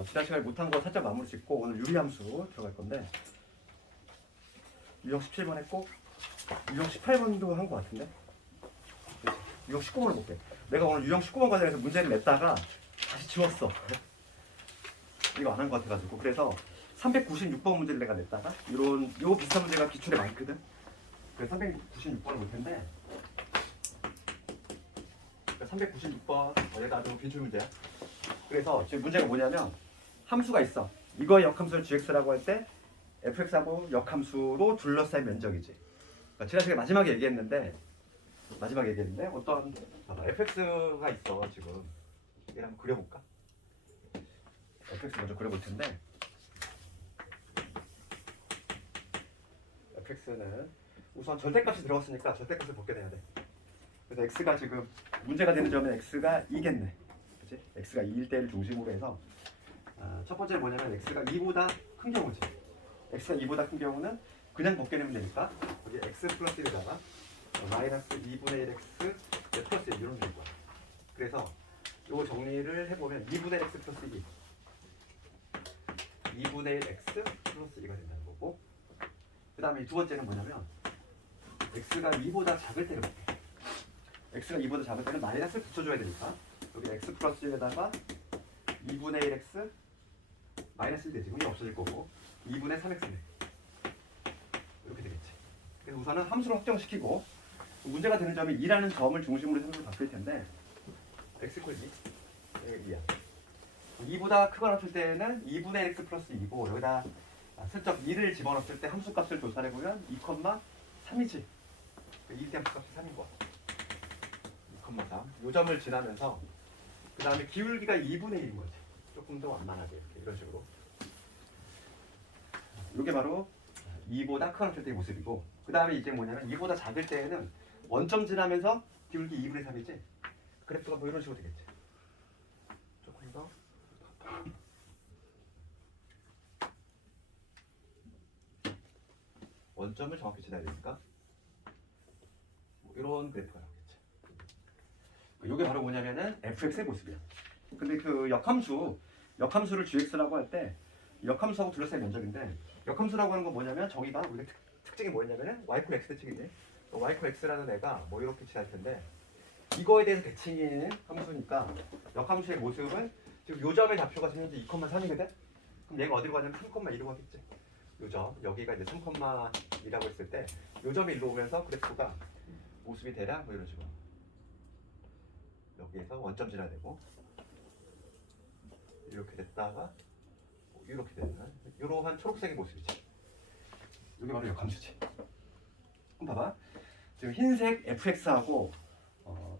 지난 시간에 못한 거 살짝 마무리 짓고 오늘 유리함수 들어갈 건데 유형 17번 했고 유형 18번도 한 거 같은데 유형 19번을 볼게. 내가 오늘 유형 19번 관련해서 문제를 냈다가 다시 지웠어. 이거 안 한 거 같아가지고. 그래서 396번 문제를 내가 냈다가 요 비슷한 문제가 기출에 많거든. 그래서 396번을 볼 텐데 396번 얘가 아주 기출 문제야. 그래서 지금 문제가 뭐냐면 함수가 있어. 이거의 역함수를 gx라고 할 때 fx하고 역함수로 둘러싸인 면적이지. 그러니까 지난 시간에 마지막에 얘기했는데 어떤 fx가 있어. 지금 얘를 한번 그려볼까? fx 먼저 그려볼 텐데 fx는 우선 절대값이 들어갔으니까 절대값을 벗겨내야 돼. 그래서 x가 지금 문제가 되는 점은 x가 2겠네. 그치? x가 2일 때를 중심으로 해서 첫 번째는 뭐냐면 x가 2보다 큰 경우지. x가 2보다 큰 경우는 그냥 벗겨내면 되니까 여기 x 플러스 1에다가 마이너스 2분의 1x 플러스 1 이런 식일 거야. 그래서 이거 정리를 해보면 2분의 1x 플러스 2 2분의 1x 플러스 2가 된다는 거고, 그 다음에 두 번째는 뭐냐면 x가 2보다 작을 때를 볼게. x가 2보다 작을 때는 마이너스를 붙여줘야 되니까 여기 x 플러스 1에다가 2분의 1x 마이너스 1 되지. 그럼 없어질 거고 2분의 3x네. 이렇게 되겠지. 그래서 우선은 함수를 확정시키고 문제가 되는 점이 2라는 점을 중심으로 함수를 바뀔 텐데 x 이퀄 2야. 2보다 크거나 같을 때는 2분의 x 플러스 2고 여기다 슬쩍 2를 집어넣었을 때 함수값을 조사해보면 2,3이지. 2때 함수값이 3인 거야. 2,3. 요 점을 지나면서 그 다음에 기울기가 2분의 1인 거지. 조금 더 완만하게 이렇게 이런 식으로. 이게 바로 2보다 크거나 같을 때의 모습이고, 그 다음에 이제 뭐냐면 2보다 작을 때에는 원점 지나면서 기울기 2분의 3이지. 그래프가 뭐 이런 식으로 되겠지. 조금 더 원점을 정확히 지나야 되니까 뭐 이런 그래프가 나오겠지. 이게 바로 뭐냐면은 fx의 모습이야. 근데 그 역함수를 gx라고 할 때 역함수하고 둘러싸인 면적인데, 역함수라고 하는 건 뭐냐면 저기가 우리가 특징이 뭐냐면은 y 코 x 대칭이지. y 코 x라는 애가 뭐 이렇게 지날 텐데 이거에 대해서 대칭인 함수니까 역함수의 모습은 지금 요 점의 좌표가 지금 현재 2,3이거든. 그럼 얘가 어디로 가냐면 3,2로 가겠지. 요 점, 여기가 이제 3,2라고 했을 때 요 점이 일로 오면서 그래프가 모습이 대략 뭐 이런 식으로 여기에서 원점 지나야 되고 이렇게 됐다가 이렇게 되는 이러한 초록색의 모습이지. 이게 바로 역함수지. 그럼 봐봐. 지금 흰색 fx하고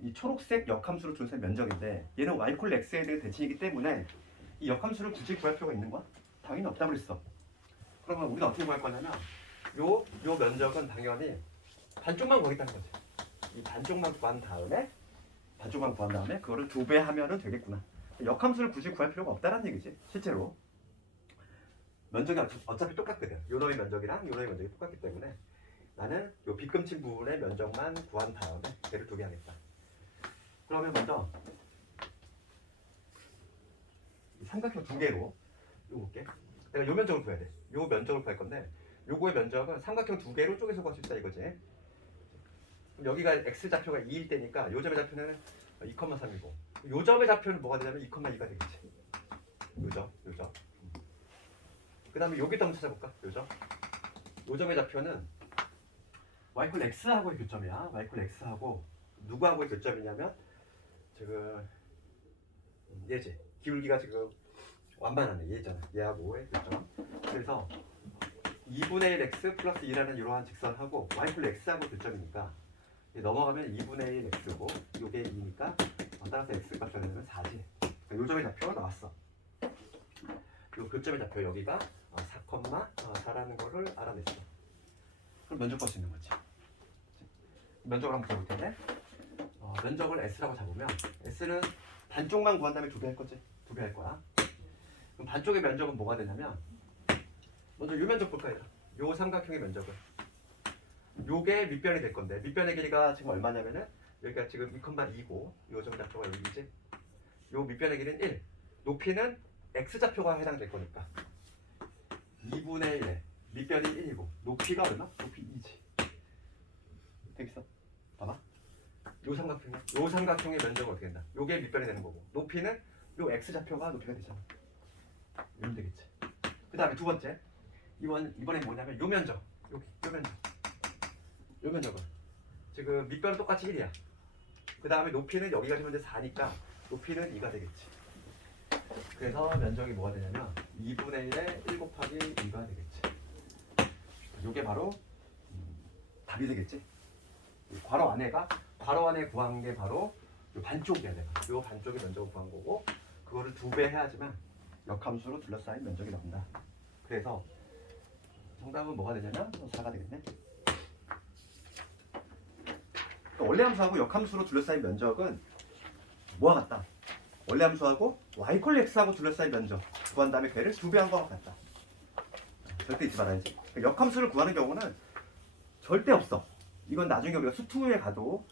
이 초록색 역함수로 둘러싼 면적인데 얘는 y 콜 x에 대해 대칭이기 때문에 이 역함수를 굳이 구할 필요가 있는 거야? 당연히 없다고 그랬어. 그러면 우리가 어떻게 구할 거냐면 요 면적은 당연히 반쪽만 구하겠다는 거지. 이 반쪽만 구한 다음에 그거를 2배 하면은 되겠구나. 역함수를 굳이 구할 필요가 없다는 얘기지. 실제로 면적이 어차피 똑같거든. 요 놈의 면적이랑 요 놈의 면적이 똑같기 때문에 나는 요 빗금친 부분의 면적만 구한 다음에 얘를 2배 하겠다. 그러면 먼저 이 삼각형 2개로 요 볼게. 내가 요 면적을 구해야 돼. 요 면적을 구할 건데 요거의 면적은 삼각형 2개로 쪼개서 구할 수 있다 이거지. 그럼 여기가 x 좌표가 2일 때니까 요 점의 좌표는 2,3이고 요 점의 좌표는 뭐가 되냐면 2,2가 되겠지. 요 점. 그 다음에 여기다 한번 찾아볼까? 요 점의 좌표는 y 콜 x하고의 교점이야. y 콜 x하고 누구하고의 교점이냐면 지금 얘지. 기울기가 지금 완만하네. 얘잖아. 얘하고의 교점. 그래서 2분의 1 x 플러스 2라는 이러한 직선하고 y 콜 x하고 교점이니까 넘어가면 2분의 1 x고 요게 2니까 따라서 x 값을 내면 4지. 그러니까 요 점의 좌표가 나왔어. 요 교점의 좌표 여기가 4,4라는 거를 알아냈어. 그럼 면적 볼 수 있는 거지. 면적을 한번 잡을 텐데 면적을 s라고 잡으면 s는 반쪽만 구한 다음에 2배 할 거지. 2배 할 거야. 그럼 반쪽의 면적은 뭐가 되냐면 먼저 요 면적 볼까 얘들아. 요 삼각형의 면적은 요게 밑변이 될 건데 밑변의 길이가 지금 얼마냐면은 여기가 지금 2,2고 요 점 좌표가 여기지. 요 밑변의 길이는 1. 높이는 x좌표가 해당될 거니까 2분의 1에 밑변이 1이고 높이가 얼마? 높이 2지. 되겠어? 봐봐. 요 삼각형의 면적은 어떻게 된다? 요게 밑변이 되는 거고 높이는 요 x좌표가 높이가 되잖아. 이러면 되겠지. 그 다음에 두 번째 이번에 뭐냐면 요 면적 여기 요 면적은 지금 밑변은 똑같이 1이야. 그 다음에 높이는 여기가 지금 이제 4니까 높이는 2가 되겠지. 그래서 면적이 뭐가 되냐면 2분의 1에 1 곱하기 2가 되겠지. 요게 바로 답이 되겠지. 괄호 안에 구한 게 바로 요 반쪽이야. 요 반쪽의 면적을 구한 거고 그거를 2배 해야지만 역함수로 둘러싸인 면적이 나온다. 그래서 정답은 뭐가 되냐면 4가 되겠네. 그러니까 원래 함수하고 역함수로 둘러싸인 면적은 뭐와 같다? 원래 함수하고 y 콜 x하고 둘러싸인 면적 구한 다음에 걔를 2배 한 거와 같다. 절대 잊지 말아야지. 그러니까 역함수를 구하는 경우는 절대 없어. 이건 나중에 우리가 수투에 가도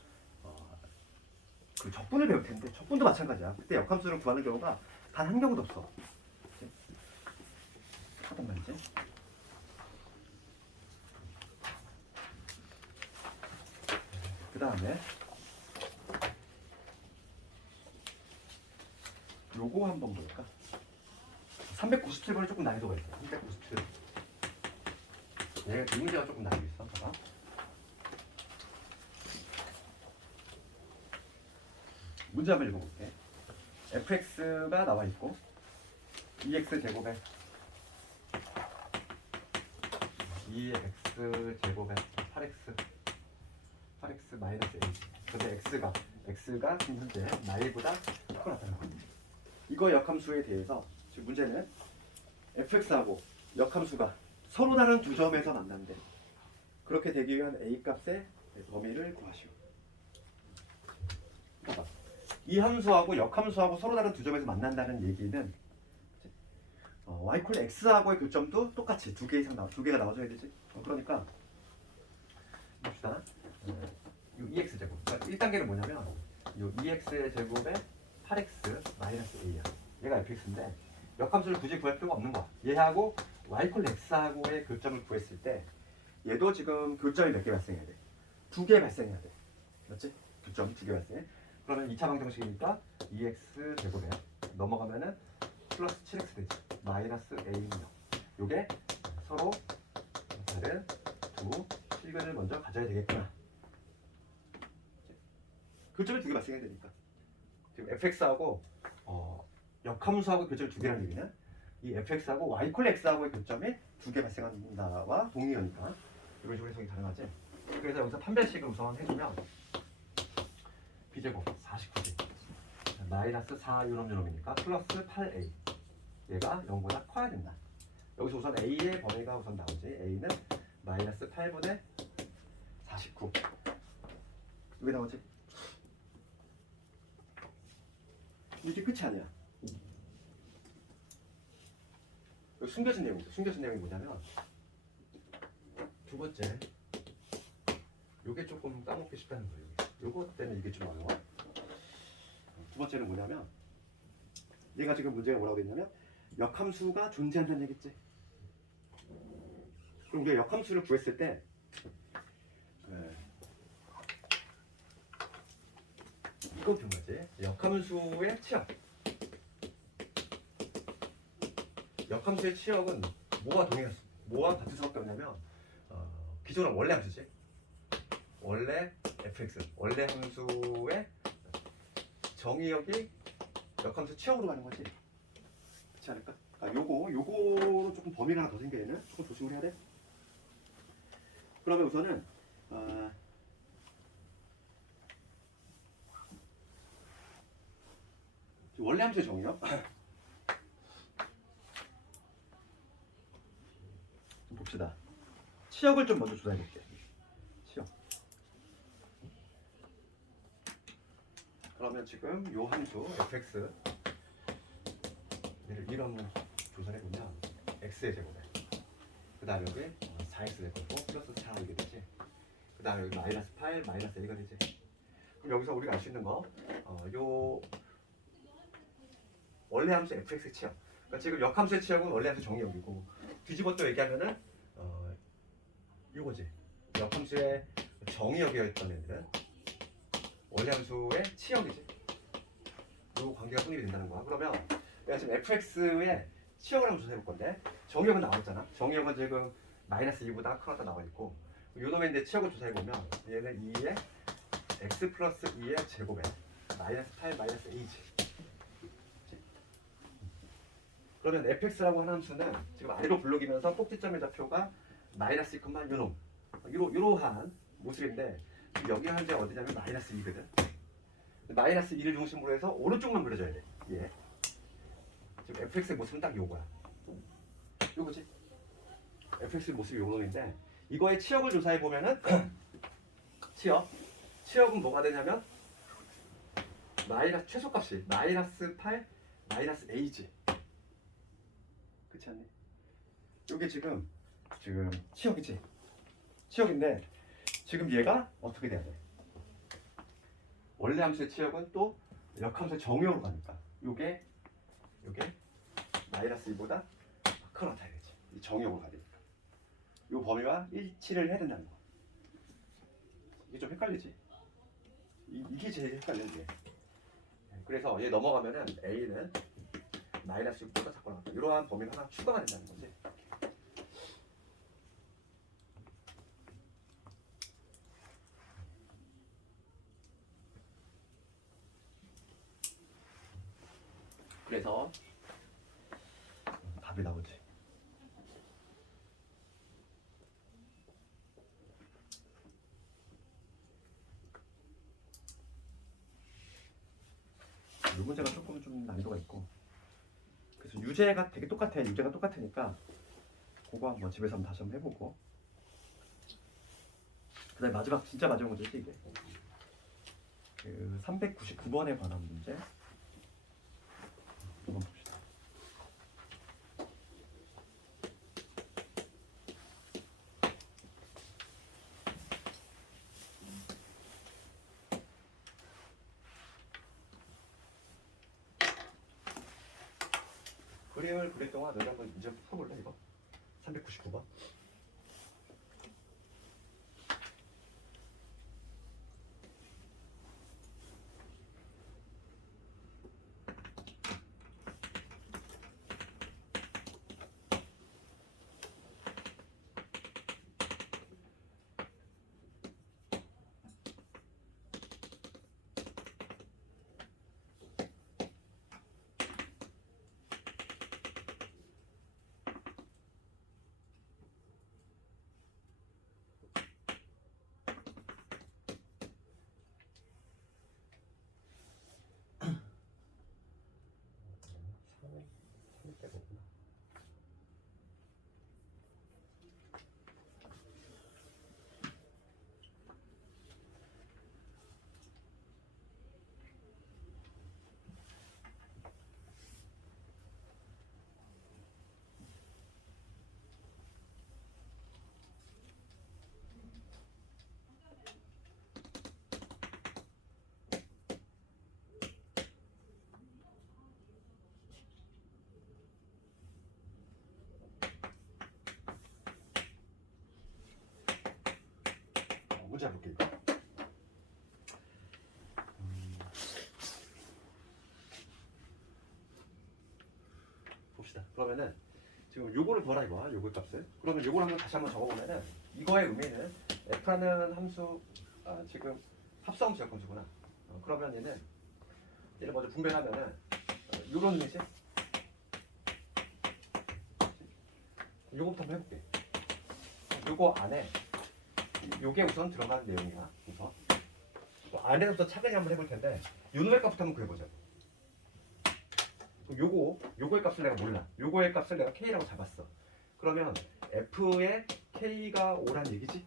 그 적분을 배울 텐데 적분도 마찬가지야. 그때 역함수를 구하는 경우가 단 한 경우도 없어. 하단 말이지. 그 다음에 요거 한번 볼까? 397번이 조금 난이도가 있어. 397. 얘가 이 문제가 조금 난이도 있어. 봐봐. 문제 한번 읽어볼게. fx가 나와 있고 2x 제곱에 2x 제곱에 8x 마이너스 1. 근데 x가 지금 현재 나이보다 크다는 거야. 이거 역함수에 대해서 지금 문제는 fx하고 역함수가 서로 다른 두 점에서 만난대. 그렇게 되기 위한 a 값의 범위를 구하시오. 봐봐. 이 함수하고 역함수하고 서로 다른 두 점에서 만난다는 얘기는 y 콜 x하고의 교점도 똑같이 두 개가 나와줘야 되지. 그러니까 봅시다. 이 2x 제곱. 그러니까 1단계는 뭐냐면 이 2x 제곱에 8x 마이너스 a야. 얘가 fx인데 역함수를 굳이 구할 필요가 없는 거야. 얘하고 y 콜 x하고의 교점을 구했을 때 얘도 지금 교점이 몇 개 발생해야 돼? 2개 발생해야 돼. 맞지? 교점이 2개 발생해. 그러면 2차 방정식이니까 2x 제곱에 넘어가면은 플러스 7x 되지. 마이너스 a는 0. 요게 서로 다른 두 실근을 먼저 가져야 되겠구나. 교점이 2개 발생해야 되니까. 지금 fx하고 역함수하고 교점이 2개라는 얘기는 이 fx하고 y 콜 x하고의 교점이 2개 발생한다와 동일하니까 이런 식으로 해석이 가능하지. 그래서 여기서 판별식을 우선 해주면 b제곱 49지 마이너스 4 요놈이니까 플러스 8a 얘가 0보다 커야 된다. 여기서 우선 a의 범위가 우선 나오지. a는 마이너스 8분의 49 이게 나오지. 이게 끝이 아니야. 여기 숨겨진 내용이 있어. 숨겨진 내용이 뭐냐면 두 번째 요게 조금 까먹기 쉽다는 거예요. 요거 때문에 이게 좀 어려워. 두 번째는 뭐냐면 얘가 지금 문제가 뭐라고 했냐면 역함수가 존재한다는 얘기지. 그럼 우리가 역함수를 구했을 때 이거 본 거지. 역함수의 치역. 역함수의 치역은 뭐와 같을 수밖에 없냐면 기존은 원래 함수지. 원래 fx 원래 함수의 정의역이 역함수 치역으로 가는 거지. 그렇지 않을까? 요거로 조금 범위가 하나 더 생겨. 얘는 조금 조심을 해야 돼. 그러면 우선은 원래 함수의 정의역 좀 봅시다. 치역을 좀 먼저 조사해 볼게. 치역. 그러면 지금 요 함수 fx 얘를 이런 조사해 보면 x의 제곱에 그 다음에 여기 4x 제곱이고 플러스 4 이게 되지. 그 다음에 여기 마이너스 8 마이너스 1가 되지. 그럼 여기서 우리가 알 수 있는 거 요 원래 함수 fx의 치역. 그러니까 지금 역함수의 치역은 원래 함수 정의역이고 뒤집어 또 얘기하면은 이거지. 역함수의 정의역이었던 애들은 원래 함수의 치역이지. 요 관계가 성립이 된다는 거야. 그러면 내가 지금 fx의 치역을 한번 조사해 볼 건데 정의역은 나왔잖아. 정의역은 지금 마이너스 2보다 크다 나와 있고 요 놈의 이제 치역을 조사해 보면 얘는 2의 x 플러스 2의 제곱에 마이너스 8 마이너스 a지. 그러면 fx라고 하는 함수는 지금 아래로 블록이면서 꼭지점의 좌표가 마이너스 2컴마 요놈 이러한 모습인데 여기가 현재 어디냐면 마이너스 2거든. 마이너스 2를 중심으로 해서 오른쪽만 그려줘야 돼. 예. 지금 fx의 모습은 딱 요거야. 요거지. fx의 모습이 요놈인데 이거의 치역을 조사해 보면은 치역은 뭐가 되냐면 마이너스 최소값이 마이너스 8 마이너스 a지. 그렇지 않니? 요게 지금 치역이지. 치역인데 지금 얘가 어떻게 돼야 돼? 원래 함수의 치역은 또 역함수의 정의역으로 가니까 요게 마이너스 2보다 크거나 같아야 되지. 이 정의역으로 가야 되니까. 요 범위와 일치를 해야 된다는 거. 이게 좀 헷갈리지? 이게 제일 헷갈리는 게. 그래서 얘 넘어가면은 a는 마이너스 6보다 작거나 같다. 이러한 범위가 하나 추가가 된다는 거지. 그래서 답이 나오지. 이 문제가 조금 좀 난이도가 있고 그래서 유제가 되게 똑같아. 유제가 똑같으니까 그거 한번 집에서 한번 다시 한번 해보고 그 다음에 진짜 마지막 문제지 이게 그 399번에 관한 문제 한번 봅시다. 그림을 그릴 동안 너희 한번 문제 풀어볼래 이거? 399번. 문제 볼게 이거. 봅시다. 그러면은 지금 요거를 구하라 이거야. 요거 값을. 그러면 요걸 한번 다시 한번 적어보면은 이거의 의미는 f라는 함수 지금 합성함수 역함수구나. 그러면 얘를 먼저 분배하면은 요런 의미지. 요거부터 한번 해볼게. 요거 안에 요게 우선 들어간 내용이야. 그래서 안에서부터 차근히 한번 해볼 텐데 요놈의 값부터 한번 구해보자. 요거의 값을 내가 몰라. 요거의 값을 내가 K라고 잡았어. 그러면 F의 K가 5란 얘기지?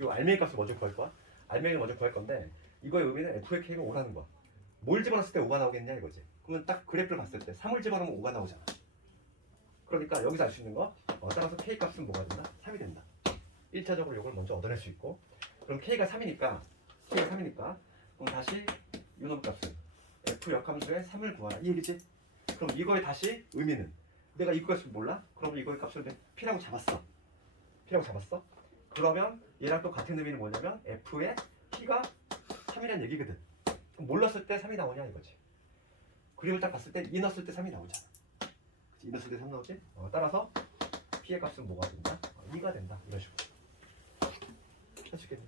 요 알맹이 값을 먼저 구할 거야. 알맹이를 먼저 구할 건데 이거의 의미는 F의 K가 5라는 거야. 뭘 집어넣었을 때 5가 나오겠냐 이거지. 그러면 딱 그래프를 봤을 때 3을 집어넣으면 5가 나오잖아. 그러니까 여기서 알 수 있는 거 따라서 K 값은 뭐가 된다? 3이 된다. 1차적으로 이걸 먼저 얻어낼 수 있고 그럼 K가 3이니까 그럼 다시 요놈 값은 F 역함수의 3을 구하라 이 얘기지? 그럼 이거의 다시 의미는 내가 이거 값을 몰라? 그러면 이거의 값을 P라고 잡았어. P라고 잡았어? 그러면 얘랑 또 같은 의미는 뭐냐면 F의 P가 3이라는 얘기거든. 그럼 몰랐을 때 3이 나오냐 이거지. 그림을 딱 봤을 때 2 넣었을 때 3이 나오잖아. 그치? 2 넣었을 때 3 나오지? 따라서 P의 값은 뭐가 된다? 2가 된다. 이런 식으로. 할 수 있겠네.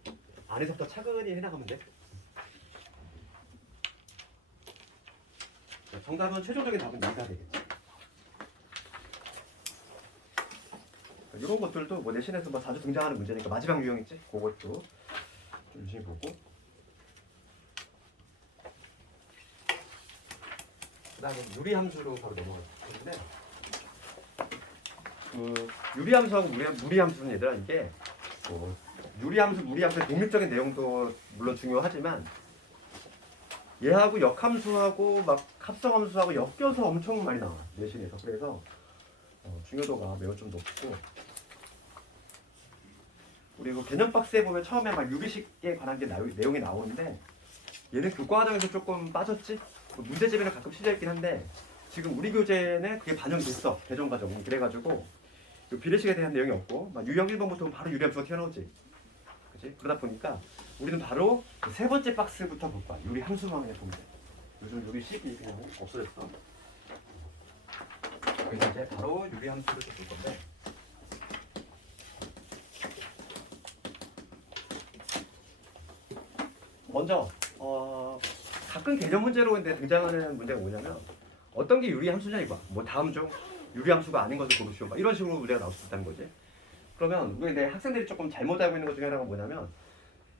안에서부터 차근히 해나가면 돼. 정답은 최종적인 답은 2가 되겠지. 이런 것들도 뭐 내신에서 뭐 자주 등장하는 문제니까 마지막 유형 있지? 그것도 좀 유심히 보고. 그 다음에 유리함수로 바로 넘어갈 텐데, 그 유리함수하고 무리함수는 얘들아 이게 뭐 유리함수, 무리함수의 독립적인 내용도 물론 중요하지만 얘하고 역함수하고 막 합성함수하고 엮여서 엄청 많이 나와 내신에서. 그래서 중요도가 매우 좀 높고, 그리고 개념 박스에 보면 처음에 막 유리식에 관한 게 내용이 나오는데 얘는 교과 과정에서 조금 빠졌지. 문제집에는 가끔 실려 있긴 한데 지금 우리 교재는 그게 반영이 됐어. 개정 과정은. 그래가지고 비례식에 대한 내용이 없고 막 유형 1번부터 바로 유리함수가 튀어나오지. 그치? 그러다 보니까 우리는 바로 세 번째 박스부터 볼 거야. 유리 함수만 그냥 보면 돼. 요즘 유리식이 그냥 없어졌어. 그래서 이제 바로 유리 함수를 볼 건데, 먼저 가끔 개념 문제로 등장하는 문제가 뭐냐면 어떤 게 유리 함수냐 이거. 뭐 다음 중 유리 함수가 아닌 것을 고르시오. 막 이런 식으로 문제가 나올 수 있다는 거지. 그러면 우리 학생들이 조금 잘못 알고 있는 것 중에 하나가 뭐냐면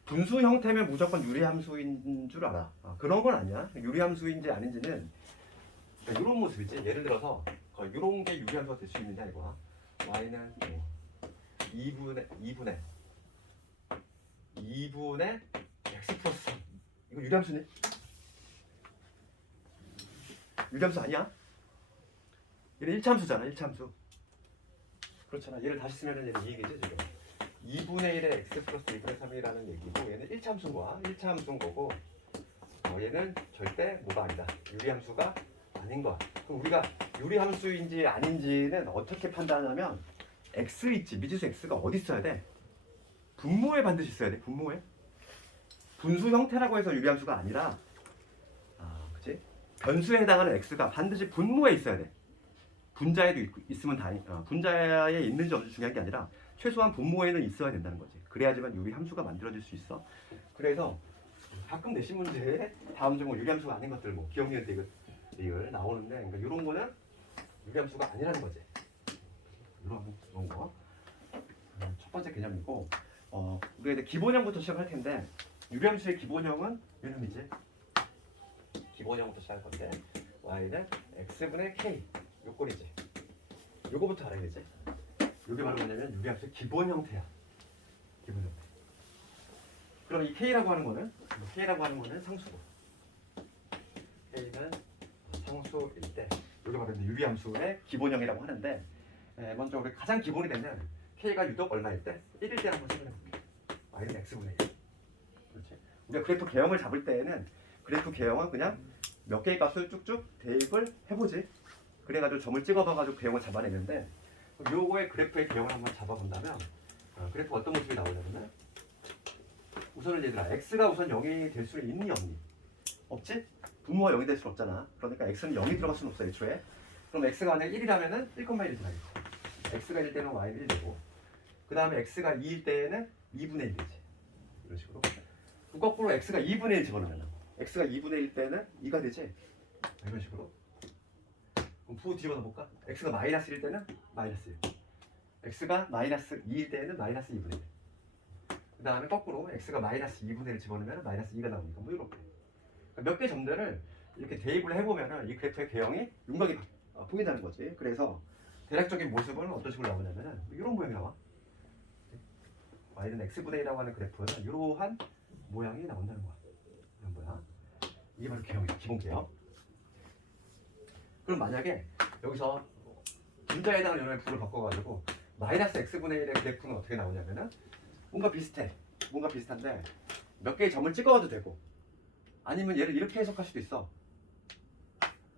분수 형태면 무조건 유리 함수인 줄 알아. 그런 건 아니야. 유리 함수인지 아닌지는 이런 모습이지. 예를 들어서 이런 게 유리 함수가 될 수 있느냐 이거야. y는 2분의 x 플러스 3. 이거 유리 함수네. 유리 함수 아니야? 얘는 1차함수잖아. 1차함수. 그렇잖아. 얘를 다시 쓰면 얘는 이익이지 지금. 2분의 1의 x 플러스 2분의 3이라는 얘기고 얘는 1차함수인 거야. 1차함수인 거고 얘는 절대 뭐가 아니다. 유리함수가 아닌 거야. 그럼 우리가 유리함수인지 아닌지는 어떻게 판단하냐면 x 있지. 미지수 x가 어디 있어야 돼? 분모에 반드시 있어야 돼. 분모에. 분수 형태라고 해서 유리함수가 아니라 그치? 변수에 해당하는 x가 반드시 분모에 있어야 돼. 분자에도 있으면 분자에 있는지 없는지 중요한 게 아니라 최소한 분모에는 있어야 된다는 거지. 그래야지만 유리함수가 만들어질 수 있어. 그래서 가끔 내신 문제에 다음 중 유리함수가 아닌 것들 뭐 기억, 니은, 디귿 나오는데, 그러니까 이런 거는 유리함수가 아니라는 거지. 이런 거. 첫 번째 개념이고, 우리가 이제 기본형부터 시작할 텐데 유리함수의 기본형은 이름이지. 기본형부터 시작할 건데 y는 x분의 k 요 꼴이지. 요거부터 알아야 되지. 요게 바로 뭐냐면 유리함수의 기본 형태야. 기본 형태. 그럼 이 k라고 하는 거는 상수고. k는 상수일 때 요게 바로 이제 유리함수의 기본형이라고 하는데, 먼저 우리 가장 기본이 되는 k가 유독 얼마일 때? 1일 때 한번 생각해 볼게. y는 x분의 1. 그렇지. 우리가 그래프 개형을 잡을 때에는 그래프 개형은 그냥 몇 개의 값을 쭉쭉 대입을 해보지. 그래가지고 점을 찍어봐가지고 개형을 잡아내는데, 요거의 그래프의 개형을 한번 잡아본다면 그래프 어떤 모습이 나오냐면 우선은 얘들아 x가 우선 0이 될 수 있니 없니? 없지? 분모가 0이 될 수는 없잖아. 그러니까 x는 0이 들어갈 수는 없어 애초에. 그럼 x가 만약 1이라면은 1,1이 들어가겠고, x가 1일 때는 y는 1 되고, 그 다음에 x가 2일 때는 2분의 1 되지. 이런 식으로. 거꾸로 x가 2분의 1 집어넣으면 x가 2분의 1 때는 2가 되지. 이런 식으로. 그럼 부 뒤집어서 볼까? x가 마이너스 1 때는 마이너스 1. x가 마이너스 2일 때는 마이너스 2분의 1. 그 다음에 거꾸로 x가 마이너스 2분의 1 집어넣으면 마이너스 2가 나오니까 뭐 이렇게. 그러니까 몇 개 점들을 이렇게 대입을 해보면 이 그래프의 개형이 윤곽이 보인다는 거지. 그래서 대략적인 모습은 어떤 식으로 나오냐면 이런 모양이 나와. y는 x분의 1이라고 하는 그래프는 이러한 모양이 나온다는 거야. 이런 모양. 이게 바로 개형이야. 기본 개형. 그럼 만약에 여기서 분자에 해당하는 연의 부를 바꿔가지고 마이너스 x분의 1의 그래프는 어떻게 나오냐면은 뭔가 비슷한데 몇 개의 점을 찍어도 되고, 아니면 얘를 이렇게 해석할 수도 있어.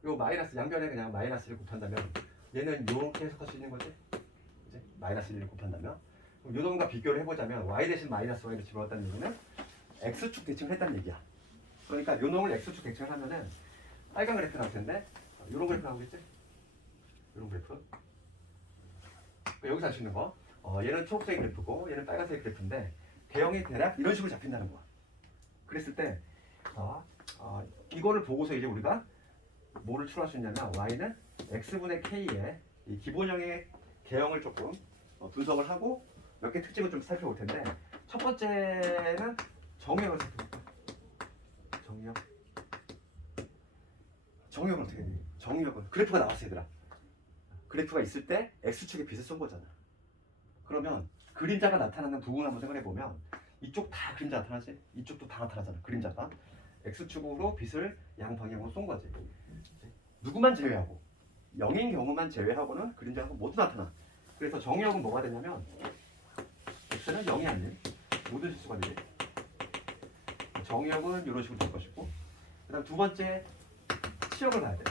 요 마이너스 양변에 그냥 마이너스를 곱한다면 얘는 요렇게 해석할 수 있는 거지. 그치? 마이너스 1을 곱한다면 그럼 요 놈과 비교를 해보자면 y 대신 마이너스 y를 집어넣었다는 얘기는 x축 대칭을 했다는 얘기야. 그러니까 요 놈을 x축 대칭을 하면은 빨간 그래프 나올 텐데 요런 그래프 나오겠지? 요런 그래프. 그러니까 여기서 알 수 있는 거 얘는 초록색 그래프고 얘는 빨간색 그래프인데 대형이 대략 이런 식으로 잡힌다는 거야. 그랬을 때 이거를 보고서 이제 우리가 뭐를 추론할 수 있냐면 y는 x분의 k의 이 기본형의 개형을 조금 분석을 하고 몇 개 특징을 좀 살펴볼 텐데 첫 번째는 정의역을 살펴볼까? 정의역은 어떻게 되니? 정의역은 그래프가 나왔어 얘들아. 그래프가 있을 때 x축의 빛을 쏜 거잖아. 그러면 그림자가 나타나는 부분을 한번 생각해 보면 이쪽 다 그림자 나타나지? 이쪽도 다 나타나잖아. 그림자가 x축으로 빛을 양방향으로 쏜 거지. 누구만 제외하고 0인 경우만 제외하고는 그림자가 모두 나타나. 그래서 정의역은 뭐가 되냐면 x는 0이 아닌 모든 실수가 되지. 정의역은 이런 식으로 될 것이고 그 다음 두 번째 치역을 봐야 돼.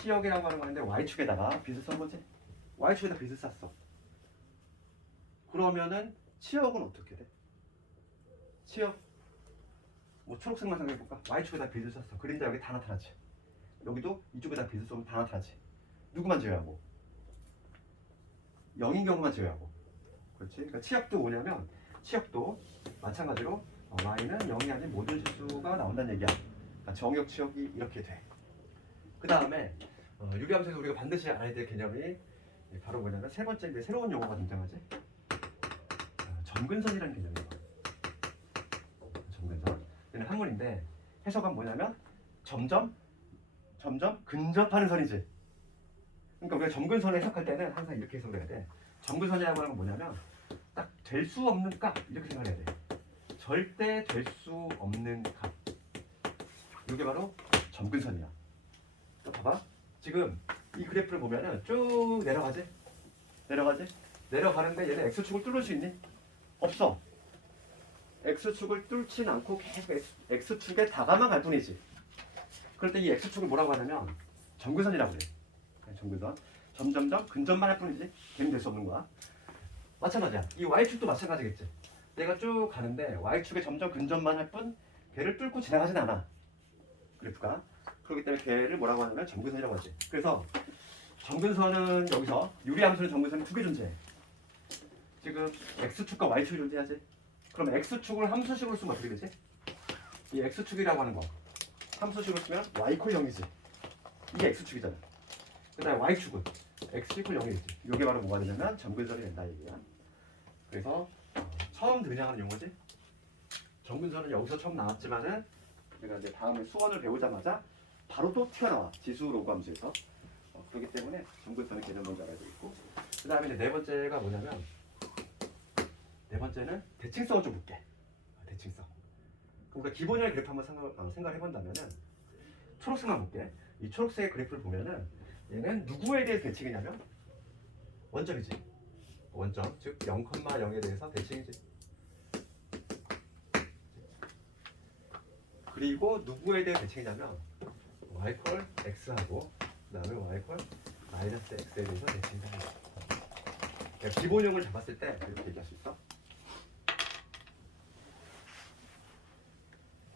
치역이라고 하는 건데 y축에다가 빛을 쏜 거지. y축에다 빛을 쐈어. 그러면은 치역은 어떻게 돼? 치역 뭐 초록색만 생각해볼까? y축에다 빛을 쐈어. 그림자 여기 다 나타나지. 여기도 이쪽에다 빛을 쏘면 다 나타나지. 누구만 제외하고 0인 경우만 제외하고. 그렇지? 그러니까 치역도 뭐냐면 치역도 마찬가지로 y는 0이 아닌 모든 실수가 나온다는 얘기야. 그러니까 정역 치역이 이렇게 돼. 그 다음에 유리함수에서 우리가 반드시 알아야 될 개념이 바로 뭐냐면 세 번째 이제 새로운 용어가 등장하지. 점근선이라는 개념이에요. 점근선. 얘는 한문인데 해석은 뭐냐면 점점 근접하는 선이지. 그러니까 우리가 점근선을 해석할 때는 항상 이렇게 해석을 해야 돼. 점근선이라고 하는 건 뭐냐면 딱 될 수 없는 값 이렇게 생각해야 돼. 절대 될 수 없는 값. 이게 바로 점근선이야. 또 봐봐. 지금 이 그래프를 보면은 쭉 내려가지? 내려가는데 얘는 x축을 뚫을 수 있니? 없어. x축을 뚫진 않고 계속 x축에 다가만 갈 뿐이지. 그럴 때 이 x축을 뭐라고 하냐면 점근선이라고 그래. 점근선. 점점점 근접만 할 뿐이지. 걔는 될 수 없는 거야. 마찬가지야. 이 y축도 마찬가지겠지. 내가 쭉 가는데 y축에 점점 근접만 할 뿐 걔를 뚫고 지나가진 않아. 그래프가. 그렇기 때문에 걔를 뭐라고 하냐면 점근선이라고 하지. 그래서 점근선은 여기서 유리함수는 점근선이 두 개 존재해. 지금 x축과 y축이 존재하지. 그럼 x축을 함수식으로 쓰면 어떻게 되지? 이 x축이라고 하는 거 함수식으로 쓰면 y 콜 0이지. 이게 x축이잖아. 그 다음에 y축은 x 이퀄 0이지. 이게 바로 뭐가 되냐면 점근선이 된다 얘기야. 그래서 처음 등장하는 용어지. 점근선은 여기서 처음 나왔지만은 우리가 이제 다음에 수원을 배우자마자 바로 또 튀어나와. 지수 로그 함수에서. 그렇기 때문에 점근선의 개념 먼저 알아야 되겠고. 그 다음에 이제 네 번째가 뭐냐면 네 번째는 대칭성을 좀 볼게. 대칭성. 그럼 우리가 기본형의 그래프 한번 생각을 해본다면은 초록색만 볼게. 이 초록색의 그래프를 보면은 얘는 누구에 대해서 대칭이냐면 원점이지. 원점, 즉 0,0에 대해서 대칭이지. 그리고 누구에 대해 대칭이냐면 y 콜 x하고 그 다음에 y 콜 마이너스 x에 대해서 대칭이다. 그러니까 기본형을 잡았을 때 이렇게 얘기할 수 있어.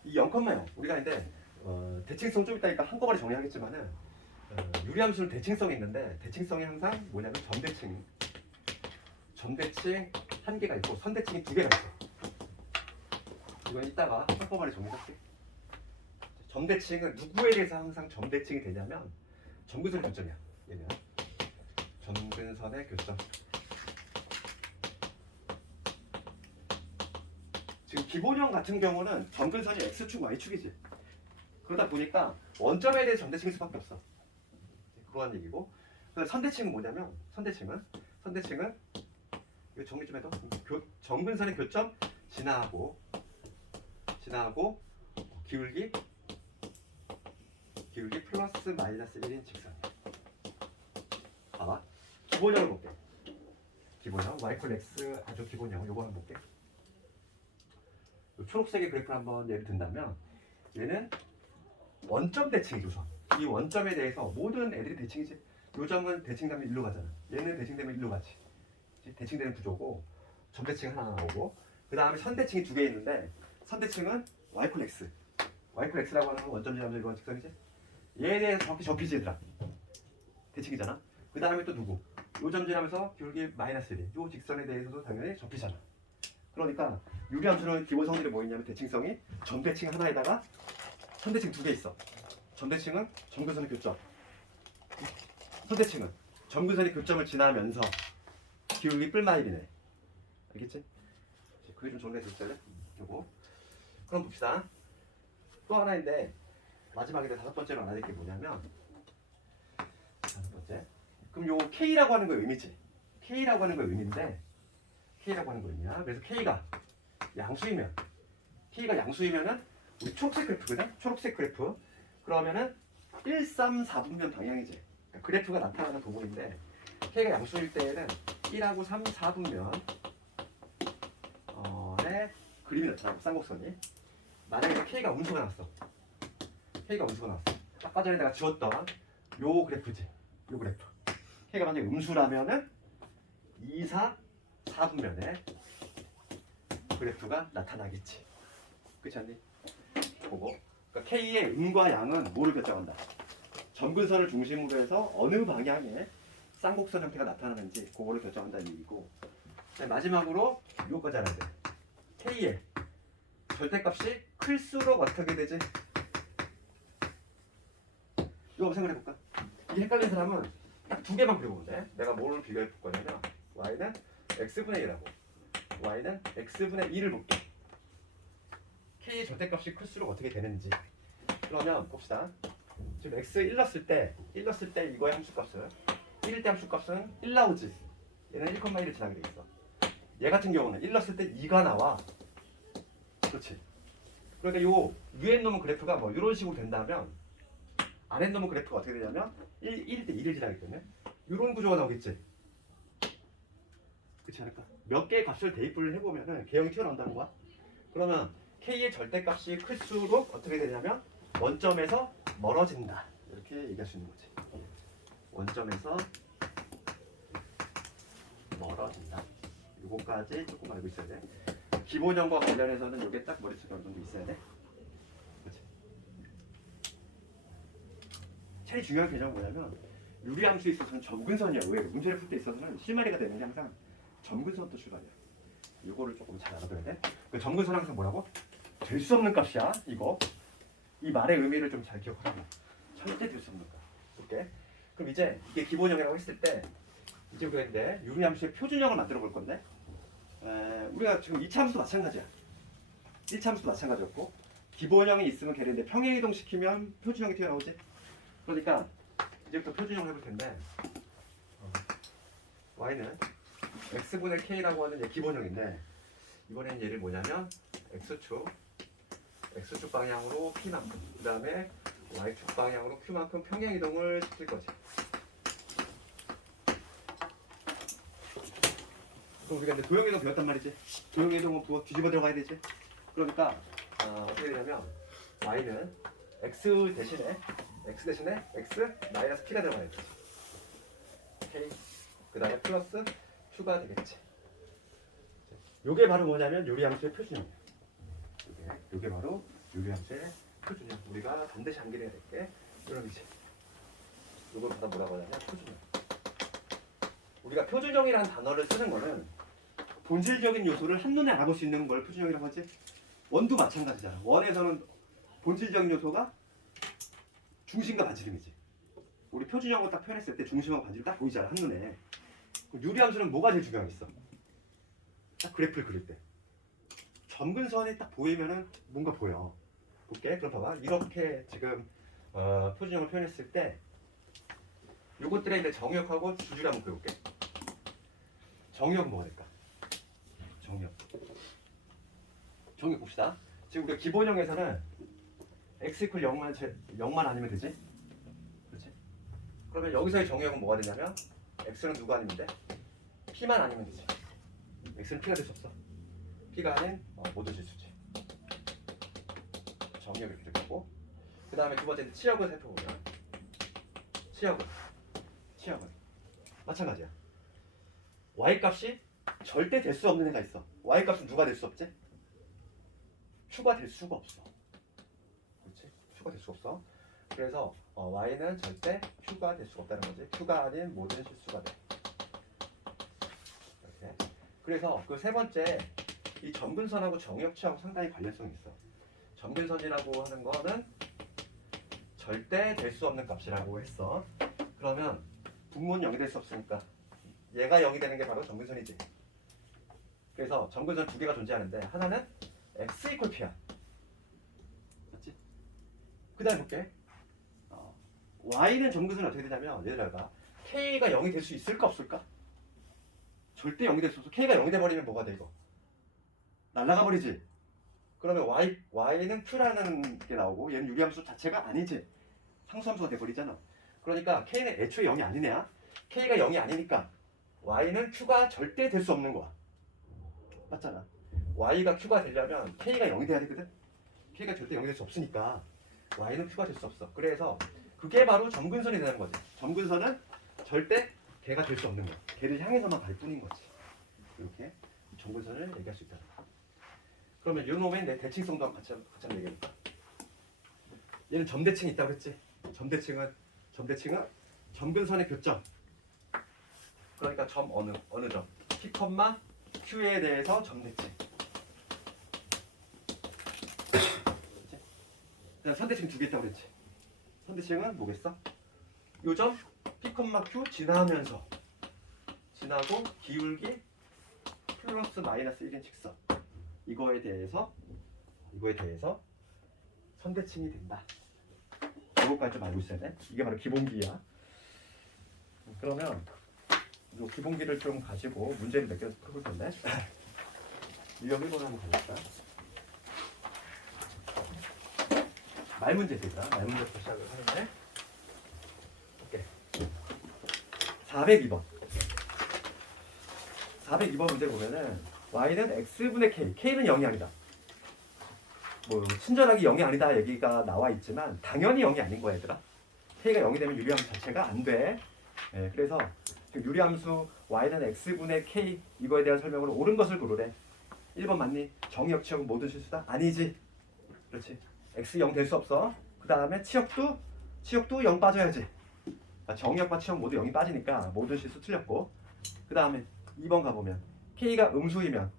이 0,0 우리가 근데 대칭성 좀 이따니까 한꺼번에 정리하겠지만은 유리함수는 대칭성이 있는데 대칭성이 항상 뭐냐면 점대칭 한 개가 있고 선대칭이 두 개가 있어. 이건 이따가 한꺼번에 정리할게. 점대칭은 누구에 대해서 항상 점대칭이 되냐면 점근선의 교점이야. 얘는 점근선의 교점. 지금 기본형 같은 경우는 점근선이 x축, y축이지. 그러다 보니까 원점에 대해 점대칭일 수밖에 없어. 그런 얘기고. 선대칭은 뭐냐면 선대칭은 이거 정리 좀 해도 점근선의 교점 지나고 기울기 플러스 마이너스 1인 직선이야. 봐봐. 기본형을 볼게. 기본형 y 콜 x 아주 기본형 요거 한번 볼게. 초록색의 그래프를 한번 예를 든다면 얘는 원점 대칭이 우선. 이 원점에 대해서 모든 애들이 대칭이지. 요 점은 대칭되면 일로 가잖아. 얘는 대칭되면 일로 가지. 대칭되는 구조고 점대칭 하나 나오고 그 다음에 선대칭이 두 개 있는데 선대칭은 y 콜 x y 콜 x라고 하는 건 원점 지나면서 이루어진 직선이지. 얘에 대해서 정확히 접히지 얘들아. 대칭이잖아. 그 다음에 또 누구? 요 점 지나면서 기울기 마이너스 1이 요 직선에 대해서도 당연히 접히잖아. 그러니까 유리함수는 기본 성질이 뭐 있냐면 대칭성이 점대칭 하나에다가 선대칭 두 개 있어. 점대칭은 점근선의 교점, 선대칭은 점근선의 교점을 지나면서 기울기 뿔마일이네. 알겠지? 그게 좀 정리해 줄래? 요거. 그럼 봅시다. 또 하나인데 마지막에 다섯 번째로 알아야 될 게 뭐냐면 다섯 번째. 그럼 요 K라고 하는 거 의미지. K라고 하는 거 의미인데 K라고 하는 거 의미야. 그래서 K가 양수이면은 우리 초록색 그래프거든? 초록색 그래프. 그러면은 1, 3, 4분면 방향이지. 그러니까 그래프가 나타나는 부분인데 K가 양수일 때에는 1하고 3, 4분면에 그림이 나타나고 쌍곡선이. 만약에 K가 음수가 나왔어. 아까 전에 내가 지웠던 요 그래프지. 요 그래프. K가 만약에 음수라면은 2, 4, 4분면에 그래프가 나타나겠지. 그렇지 않니? 보고. 그러니까 K의 음과 양은 뭐를 결정한다? 점근선을 중심으로 해서 어느 방향에 쌍곡선 형태가 나타나는지 그거를 결정한다는 얘기고. 마지막으로 이거까지 알아야 돼. K의 절대값이 클수록 어떻게 되지? 이거 생각해 볼까? 이 헷갈리는 사람은 딱 두 개만 그려보면 돼. 내가 뭐를 비교해 볼 거냐면 y는 x분의 1하고 y는 x분의 2를 볼게. K의 절대값이 클수록 어떻게 되는지. 그러면 봅시다. 지금 x 1 넣었을 때 이거의 함수값은 1일 때 함수값은 1 나오지. 얘는 1,1을 지나게 돼 있어. 얘 같은 경우는 1 넣었을 때 2가 나와. 그렇지. 그러니까 요 위에 놈은 그래프가 뭐 이런 식으로 된다면 아래 놈은 그래프가 어떻게 되냐면 1일 때 2를 지나기 때문에 이런 구조가 나오겠지. 그렇지 않을까? 몇 개의 값을 대입을 해보면은 개형이 튀어나온다는 거야. 그러면 K의 절대값이 클수록 어떻게 되냐면 원점에서 멀어진다. 이렇게 얘기할 수 있는 거지. 원점에서 멀어진다. 요거까지 조금 알고 있어야 돼. 기본형과 관련해서는 요게 딱 머릿속에 어느 정도 있어야 돼. 그렇지. 제일 중요한 개념은 뭐냐면 유리함수에 있어서는 점근선이야. 왜? 문제를 풀 때 있어서는 실마리가 되는 게 항상 점근선부터 출발이야. 요거를 조금 잘 알아둬야 돼. 그 점근선 항상 뭐라고? 될 수 없는 값이야. 이거. 이 말의 의미를 좀 잘 기억하라고. 절대 될 수 없는 값. 볼게. 그럼 이제 이게 기본형이라고 했을 때 이제 우리가 이제 유리함수의 표준형을 만들어 볼 건데 우리가 지금 2차 함수도 마찬가지야. 1차 함수도 마찬가지였고 기본형이 있으면 걔를 이제 평행이동 시키면 표준형이 튀어나오지. 그러니까 이제부터 표준형을 해볼 텐데 y는 x분의 k라고 하는 얘 기본형인데 이번엔 얘를 뭐냐면 x축 방향으로 p만큼 그 다음에 y축 방향으로 q만큼 평행이동을 시킬 거지. 그럼 우리가 이제 도형이동 배웠단 말이지. 도형이동은 그거 뒤집어 들어가야 되지. 그러니까 어떻게 되냐면 y는 x 대신에 x 마이너스 p가 들어가야 돼. k 그 다음에 플러스 q가 되겠지. 요게 바로 뭐냐면 요리함수의 표준형이야. 요게 바로 요리함수의 표준형. 우리가 반드시 암기해야 될 게 이런 이제 요걸 받아 뭐라고 하냐면 표준형. 우리가 표준형이라는 단어를 쓰는 거는 본질적인 요소를 한눈에 알아볼 수 있는 걸 표준형이라고 하지. 원도 마찬가지잖아. 원에서는 본질적인 요소가 중심과 반지름이지. 우리 표준형으로 딱 표현했을 때 중심하고 반지름 딱 보이잖아 한눈에. 유리함수는 뭐가 제일 중요하겠어? 딱 그래프를 그릴 때 점근선이 딱 보이면은 뭔가 보여. 볼게. 그럼 봐봐. 이렇게 지금 표준형을 표현했을 때 요것들의 이제 정역하고 주주를 한번 그려볼게. 정역은 뭐가 될까? 정역 봅시다. 지금 우리가 기본형에서는 x 이퀄 0만 아니면 되지? 그렇지? 그러면 여기서의 정역은 뭐가 되냐면 x는 누가 아니면 돼? p만 아니면 되지. x는 p가 될 수 없어. p가 아닌 모두 실수지. 정역을 이렇게 되고 그 다음에 두 번째 치역을 살펴보면 치역은 마찬가지야. y 값이 절대 될 수 없는 애가 있어. y 값은 누가 될 수 없지? q가 될 수가 없어. 그렇지? q가 될 수가 없어. 그래서 y는 절대 q가 될 수가 없다는 거지. q가 아닌 모든 실수가 돼. 이렇게. 그래서 그 세 번째 이 점근선하고 정역치하고 상당히 관련성이 있어. 점근선이라고 하는 거는 절대 될 수 없는 값이라고 했어. 그러면 분모는 0이 될 수 없으니까 얘가 0이 되는 게 바로 점근선이지. 그래서 점근선 두 개가 존재하는데 하나는 x 이퀄 p야. 맞지? 그 다음에 볼게. y는 점근선이 어떻게 되냐면 얘들아가 k가 0이 될 수 있을까 없을까? 절대 0이 될 수 없어. k가 0이 돼버리면 뭐가 돼 이거? 날아가 버리지. 그러면 y는 q라는 게 나오고 얘는 유리함수 자체가 아니지. 상수함수가 돼버리잖아. 그러니까 k는 애초에 0이 아닌 애야. k가 0이 아니니까 y는 q가 절대 될 수 없는 거야. 맞잖아. y가 q가 되려면 k가 0이 돼야 되거든. k가 절대 0이 될 수 없으니까 y는 q가 될 수 없어. 그래서 그게 바로 점근선이 되는 거지. 점근선은 절대 걔가 될 수 없는 거야. 걔를 향해서만 갈 뿐인 거지. 이렇게 점근선을 얘기할 수 있다. 그러면 요놈의 내 대칭성도 한번 같이 한번 얘기해볼까? 얘는 점대칭이 있다고 했지. 점대칭은 점근선의 교점. 그러니까 점 어느 점 P, Q에 대해서 점대칭. 그다음 선대칭 두 개 있다고 그랬지. 선대칭은 뭐겠어? 요점 P, Q 지나고 기울기 플러스 마이너스 1인 직선. 이거에 대해서 선대칭이 된다. 이거까지 좀 알고 있어야 돼. 이게 바로 기본기야. 그러면 이 기본기를 좀 가지고 문제를 몇 개 풀어볼 건데 유형 1번 한번 가볼까? 말문제입니다. 말문제부터 시작을 하는데 오케이. 402번 문제 보면은 y는 x분의 k는 0이 아니다. 뭐 친절하게 0이 아니다 얘기가 나와 있지만 당연히 0이 아닌 거야 얘들아. k가 0이 되면 유리함수 자체가 안 돼. 그래서 유리함수 y는 x분의 k 이거에 대한 설명으로 옳은 것을 고르래. 1번 맞니? 정역, 치역은 모든 실수다? 아니지. 그렇지. x 0 될 수 없어. 그 다음에 치역도 0 빠져야지. 정역과 치역 모두 0이 빠지니까 모든 실수 틀렸고. 그 다음에 2번 가보면 k가 음수이면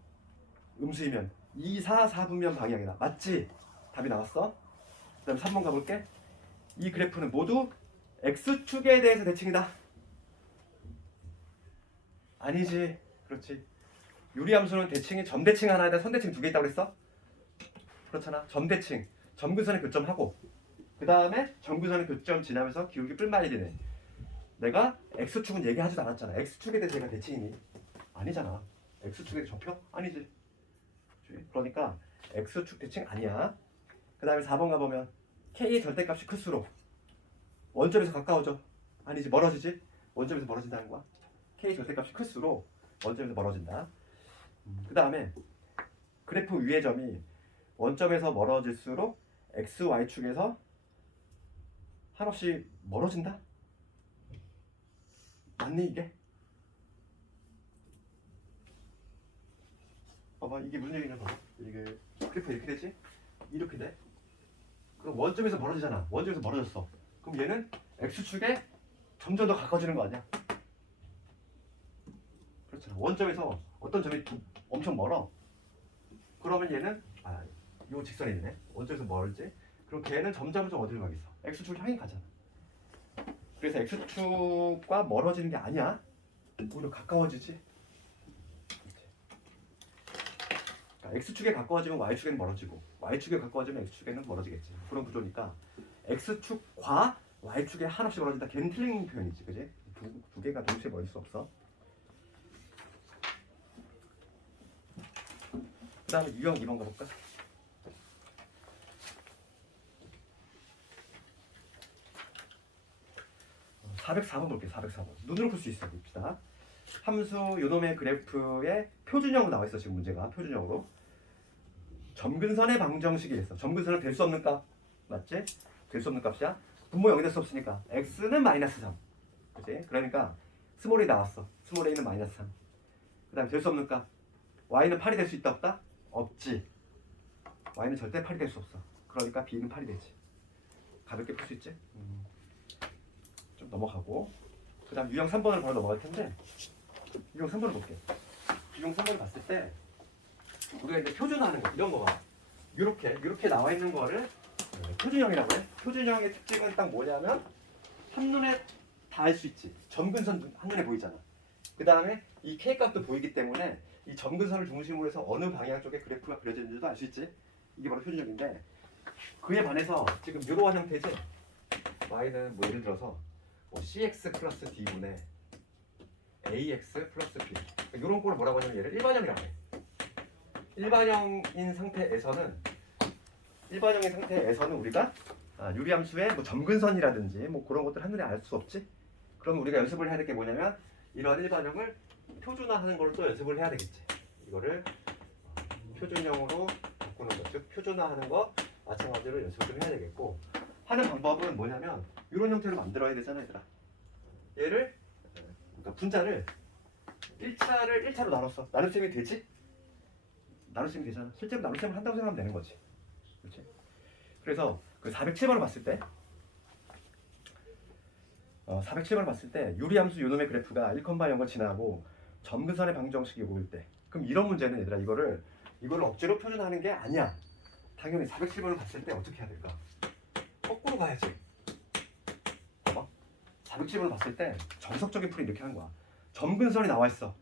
2, 4, 4분면 방향이다. 맞지? 답이 나왔어. 그 다음에 3번 가볼게. 이 그래프는 모두 x축에 대해서 대칭이다. 아니지. 그렇지. 유리함수는 대칭이 점대칭 하나에다 선대칭 두 개 있다고 그랬어? 그렇잖아. 점대칭. 점근선의 교점하고 그 다음에 점근선의 교점 지나면서 기울기 뿔말리네. 내가 x축은 얘기하지도 않았잖아. x축에 대해서 얘가 대칭이니? 아니잖아. x축에 접혀? 아니지. 그러니까 x축 대칭 아니야. 그 다음에 4번 가보면 k의 절대값이 클수록 원점에서 가까워져. 아니지. 멀어지지. 원점에서 멀어진다는 거야. k 절대값이 클수록 원점에서 멀어진다. 그 다음에 그래프 위의 점이 원점에서 멀어질수록 x, y축에서 한없이 멀어진다? 맞니 이게? 봐봐 이게 무슨 얘기냐 봐봐. 이게 그래프 이렇게 되지? 이렇게 돼? 그럼 원점에서 멀어지잖아. 원점에서 멀어졌어. 그럼 얘는 x축에 점점 더 가까워지는 거 아니야? 그렇잖아. 원점에서 어떤 점이 엄청 멀어. 그러면 얘는 요 직선이 있네. 원점에서 멀지? 그럼 걔는 점점 어디로 가겠어? x축을 향해 가잖아. 그래서 x축과 멀어지는 게 아니야. 오히려 가까워지지. 그러니까 x축에 가까워지면 y축에는 멀어지고 y축에 가까워지면 x축에는 멀어지겠지. 그런 구조니까 x축과 y축에 한없이 멀어진다. 걔는 틀린 표현이지. 그지? 두 개가 동시에 멀릴 수 없어. 그 다음에 유형 2번 가볼까? 404번 볼게요. 404번. 눈으로 풀 수 있어. 봅시다. 함수 요놈의 그래프에 표준형으로 나와 있어. 지금 문제가 표준형으로. 점근선의 방정식이 있어. 점근선은 될 수 없는 값. 맞지? 될 수 없는 값이야. 분모 0이 될 수 없으니까 x는 마이너스 3. 그치? 그러니까 스몰 a 나왔어. 스몰 a는 마이너스 3. 그 다음에 될 수 없는 값. y는 8이 될 수 있다 없다? 없지. y는 절대 8이 될 수 없어. 그러니까 b는 8이 되지. 가볍게 풀 수 있지? 좀 넘어가고. 그 다음 유형 3번을 바로 넘어갈 텐데 유형 3번을 볼게. 유형 3번을 봤을 때 우리가 이제 표준화하는 거 이런 거가 이렇게 나와 있는 거를 표준형이라고 해. 표준형의 특징은 딱 뭐냐면 한눈에 다 알 수 있지. 점근선 한눈에 보이잖아. 그 다음에 이 K값도 보이기 때문에 이 점근선을 중심으로 해서 어느 방향 쪽에 그래프가 그려지는지도 알 수 있지. 이게 바로 표준형인데 그에 반해서 지금 이러한 형태지. y는 뭐 예를 들어서 뭐 cx 플러스 d분의 ax 플러스 b 이런 꼴을 뭐라고 하냐면 얘를 일반형이라고 해. 일반형인 상태에서는 우리가 유리함수의 뭐 점근선이라든지 뭐 그런 것들 한눈에 알 수 없지. 그럼 우리가 연습을 해야 될 게 뭐냐면 이러한 일반형을 표준화하는 걸 또 연습을 해야 되겠지. 이거를 표준형으로 바꾸는 것, 즉 표준화하는 거 마찬가지로 연습을 좀 해야 되겠고 하는 방법은 뭐냐면 이런 형태로 만들어야 되잖아, 얘들아. 얘를 그러니까 분자를 1차로 나눴어. 나눗셈이 되지? 나눗셈이 되잖아. 실제로 나눗셈을 한다고 생각하면 되는 거지. 그렇지? 그래서 그 407번을 봤을 때 407번을 봤을 때 유리함수 요놈의 그래프가 1,0을 지나고 점근선의 방정식이 요구일 때 그럼 이런 문제는 얘들아 이거를 억지로 표준하는 게 아니야. 당연히 407번을 봤을 때 어떻게 해야 될까? 거꾸로 가야지. 봐봐. 407번을 봤을 때 정석적인 풀이 이렇게 하는 거야. 점근선이 나와 있어.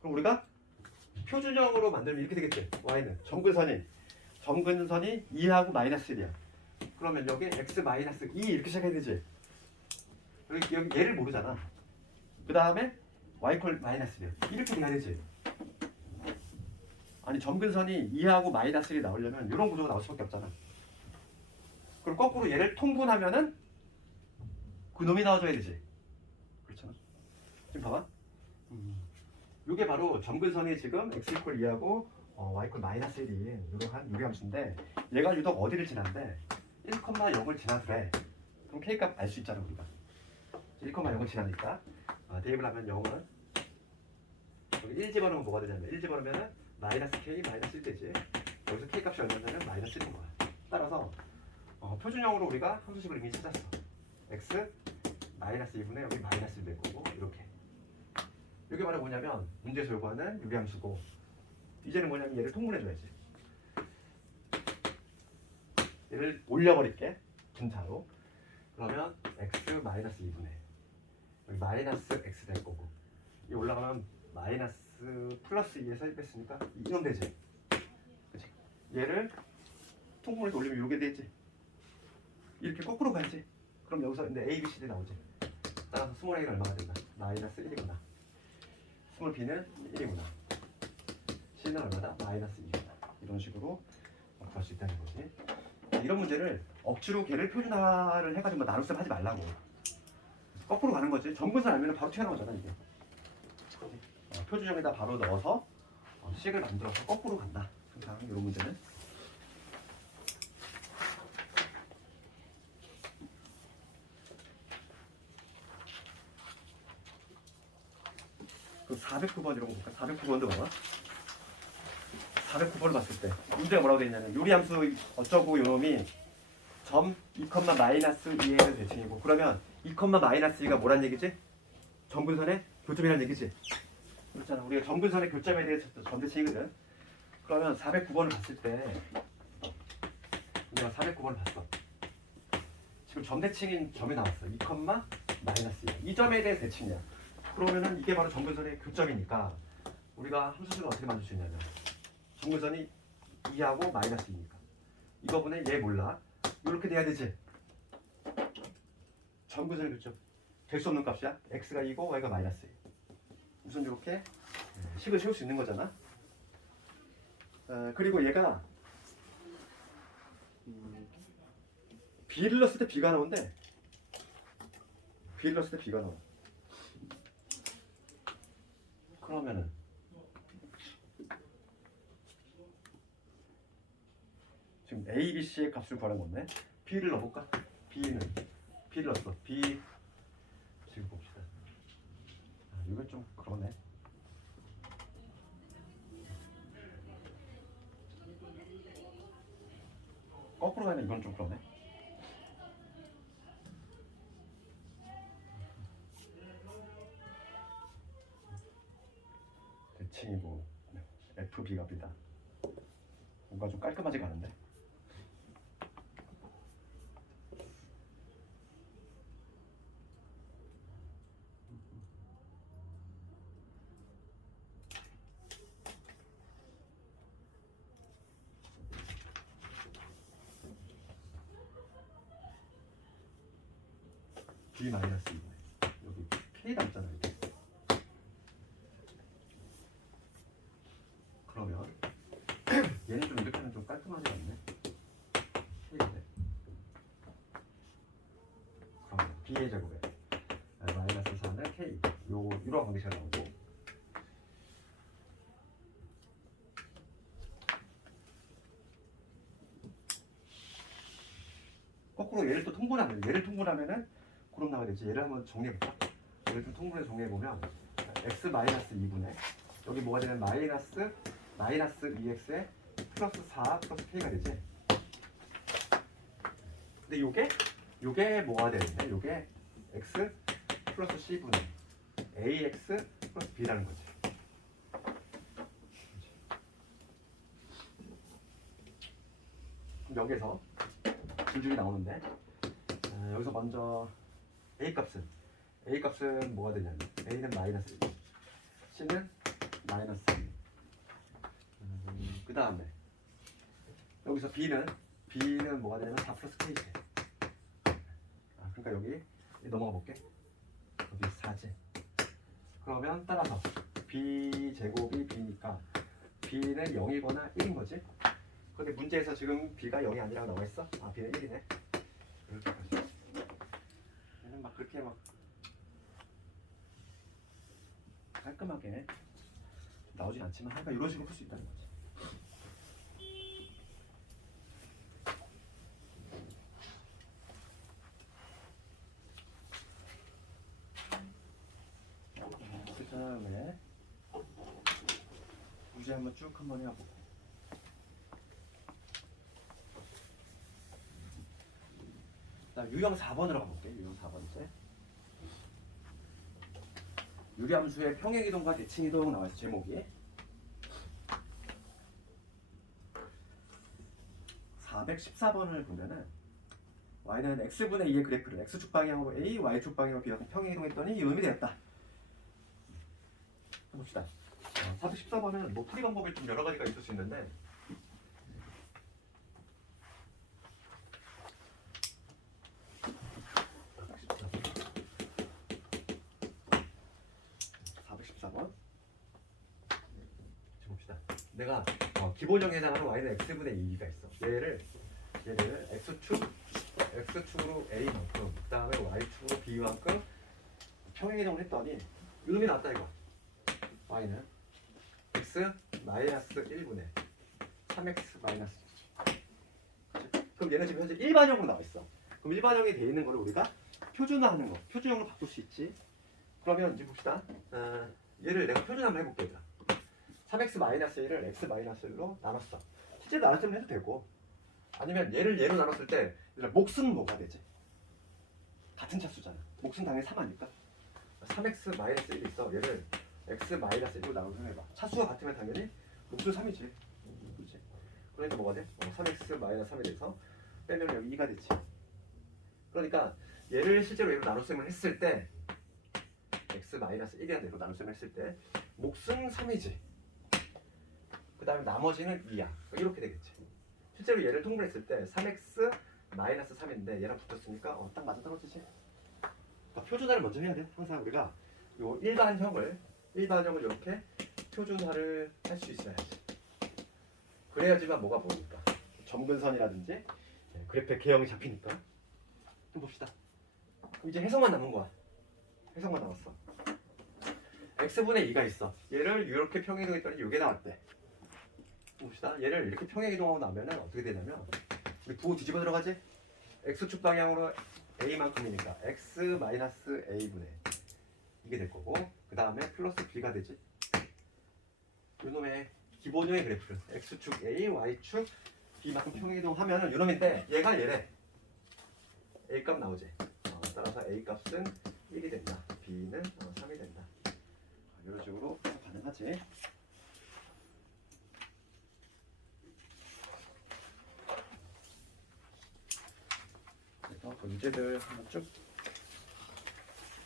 그럼 우리가 표준형으로 만들면 이렇게 되겠지. y는 점근선이 2하고 마이너스 1이야. 그러면 여기 x 마이너스 2 이렇게 시작해야 되지. 여기 얘를 모르잖아. 그 다음에 y 콜 마이너스 1 이렇게 돼야 되지. 아니 점근선이 2하고 마이너스 1이 나오려면 이런 구조가 나올 수밖에 없잖아. 그럼 거꾸로 얘를 통분하면은 그 놈이 나와줘야 되지. 그렇잖아. 지금 봐봐. 이게 바로 점근선이 지금 x 이퀄 2하고 y 이퀄 마이너스 1인 이러한 유리함수인데 얘가 유독 어디를 지나는데 1,0을 지나더래. 그럼 k값 알 수 있잖아 우리가. 1,0을 지나니까 대입을 하면 0은 여기 1 집어넣으면 뭐가 되냐면 1 집어넣으면 마이너스 k 마이너스 1 되지. 여기서 k 값이 얼마냐면 마이너스 1인 거야. 따라서 표준형으로 우리가 함수식을 이미 찾았어. x 마이너스 2분의 여기 마이너스 1 될 거고 이렇게. 이게 바로 뭐냐면 문제에서 요구하는 유리함수고 이제는 뭐냐면 얘를 통분해줘야지. 얘를 올려버릴게. 분자로. 그러면 x 마이너스 2분의 여기 마이너스 x 될 거고 이 올라가면 마이너스 플러스 2에서 1 뺐으니까 이놈 되지. 그치? 얘를 통분해서 올리면 요게 되지. 이렇게 거꾸로 가야지. 그럼 여기서 근데 a, b, c, d 나오지. 따라서 스몰 a는 얼마가 된다? 마이너스 1이구나. 스몰 b는 1이구나. c는 얼마다? 마이너스 2구나. 이런 식으로 구할 수 있다는 거지. 이런 문제를 억지로 걔를 표준화를 해가지고 나눗셈 하지 말라고. 거꾸로 가는 거지. 점근선 알면 바로 튀어나오잖아 이게. 표준형에다 바로 넣어서 식을 만들어서 거꾸로 간다. 항상 이런 문제는. 그 409번 이런 거 볼까? 409번도 봐봐. 409번을 봤을 때 문제가 뭐라고 돼 있냐면 요리함수 어쩌고 요놈이 점 2, 마이너스 2에는 대칭이고 그러면 2, 마이너스 2가 뭐란 얘기지? 점근선의 교점이라는 얘기지? 그렇잖아. 우리가 점근선의 교점에 대해서 점대칭이거든. 그러면 409번을 봤을 때 우리가 409번을 봤어. 지금 점대칭인 점이 나왔어. 2, 마이너스 2. 이 점에 대해 대칭이야. 그러면은 이게 바로 점근선의 교점이니까 우리가 함수식을 어떻게 만들 수 있냐면 점근선이 2하고 마이너스 2니까 이거분에 얘 몰라. 이렇게 돼야 되지. 점근선의 교점 될 수 없는 값이야. x가 2고 y가 마이너스 2. 우선 이렇게 식을 세울 수 있는 거잖아. 그리고 얘가 b를 넣었을 때 b가 나오는데 b를 넣었을 때 b가 나와. 그러면은 지금 a, b, c의 값을 구하는 건데 b를 넣어볼까? B를 넣었어. B 지금 봅시다. 이건 좀 그러네. 거꾸로 가면 이건 좀 그러네. 대칭이고 FB가 B다. 뭔가 좀 깔끔하지가 않은데. B 마이너스 2분의 여기 K가 있잖아 이렇게. 그러면 얘는 좀 이렇게 하면 좀 깔끔하지 않네. K인데. 그러면 B의 제곱에 마이너스 4는 K. 이런 관계가 나오고. 거꾸로 얘를 또 통분하면은 그럼 나와야 되지. 얘를 한번 정리해볼까? 얘를 좀 통분해서 정리해보면 x 마이너스 2분의 여기 뭐가 되면 마이너스 2x에 플러스 4 플러스 k가 되지. 근데 요게 뭐가 되는데 요게 x 플러스 c분의 ax 플러스 b라는 거지. 그럼 여기서 줄줄이 나오는데 여기서 먼저 A 값은 뭐가 되냐면 A는 마이너스 1, C는 마이너스 2. 그 다음에 여기서 B는 뭐가 되냐면 4 플러스 K지. 그러니까 여기 넘어가 볼게. 여기 4지. 그러면 따라서 B 제곱이 B니까 B는 0이거나 1인 거지. 근데 문제에서 지금 B가 0이 아니라고 나와 있어. B는 1이네. 이렇게까지. 얘는 막 그렇게 막 깔끔하게 나오진 않지만 하여간 이런 식으로 풀 수 있다는 거지. 그 다음에 문제 한번 쭉 한번 해보고. 유형 4번으로 가볼게. 유형 4번째. 유리함수의 평행이동과 대칭이동 나와있어. 제목이 414번을 보면은 y는 x분의 2의 그래프를 x축 방향으로 a, y축 방향으로 b 같은 평행이동했더니 이놈이 되었다. 해봅시다. 414번은 뭐 풀이 방법이 좀 여러 가지가 있을 수 있는데 414번 봅시다. 내가 기본형에 해당하는 y는 x분의 2가 있어. 얘를 x축으로 a만큼 그 다음에 y축으로 b만큼 평행이동을 했더니 이놈이 나왔다 이거. y는 x 마이너스 1분의 3x 마이너스. 그럼 얘는 지금 현재 일반형으로 나와 있어. 그럼 일반형이 돼 있는 거를 우리가 표준화하는 거, 표준형으로 바꿀 수 있지. 그러면 이제 봅시다. 얘를 내가 표준 한번 해볼게. 얘들아. 3x 마이너스 1을 x 마이너스 1로 나눴어. 실제 나눴으면 해도 되고, 아니면 얘로 나눴을 때 몫은 뭐가 되지? 같은 차수잖아. 몫은 당연히 3 아닐까? 3x 마이너스 1이 있어. 얘를 x 마이너스 1로 나누면 해봐. 차수가 같으면 당연히 몫은 3이지. 그렇지? 그러니까 뭐가 돼? 3x 마이너스 3이 돼서 빼면 여기 2가 되지. 그러니까 얘를 실제로 얘로 나눗셈을 했을 때 x 마이너스 1이라는 얘로 나눗셈을 했을 때 몫은 3이지. 그 다음에 나머지는 2야. 이렇게 되겠지. 실제로 얘를 통분했을 때 3x 마이너스 3인데 얘랑 붙었으니까 딱 맞아 떨어지지. 그러니까 표준화를 먼저 해야 돼. 항상 우리가 요 일반형을 이렇게 표준화를 할 수 있어야지. 그래야지만 뭐가 보니까 점근선이라든지 그래프의 개형이 잡히니까. 좀 봅시다. 이제 해석만 남은 거야. 해석만 남았어. x분의 2가 있어. 얘를 이렇게 평행이동했더니 이게 나왔대. 봅시다. 얘를 이렇게 평행이동하고 나면은 어떻게 되냐면 우리 부호 뒤집어 들어가지? x축 방향으로 a만큼이니까 x-a분의 이게 될 거고, 그 다음에 플러스 b가 되지. 요놈의 기본형의 그래프를 x축 a, y축 b만큼 평행이동하면은 요놈인데, 얘가 얘래. a 값 나오지. 따라서 a 값은 1이 된다. b는 3이 된다. 이런 식으로 가능하지. 그래서 문제들 한번 쭉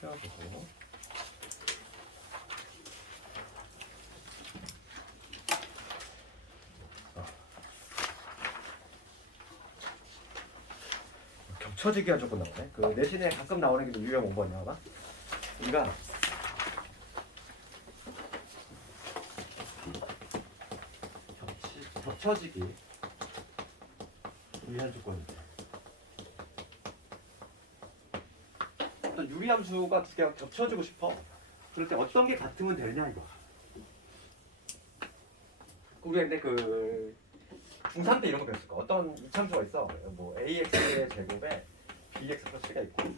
펴보고. 겹쳐지기가 조금 나오네. 그 내신에 가끔 나오는 게 유형 5번이야 봐. 우리가 겹쳐지기 유리한 조건인데, 어떤 유리함수가 두 개가 겹쳐지고 싶어. 그럴 때 어떤 게 같으면 되느냐 이거. 우리가 근데 그 중3 때 이런 거 배웠을 거. 어떤 이참수가 있어. 뭐 ax의 제곱에 bx 플러스 1가 있고,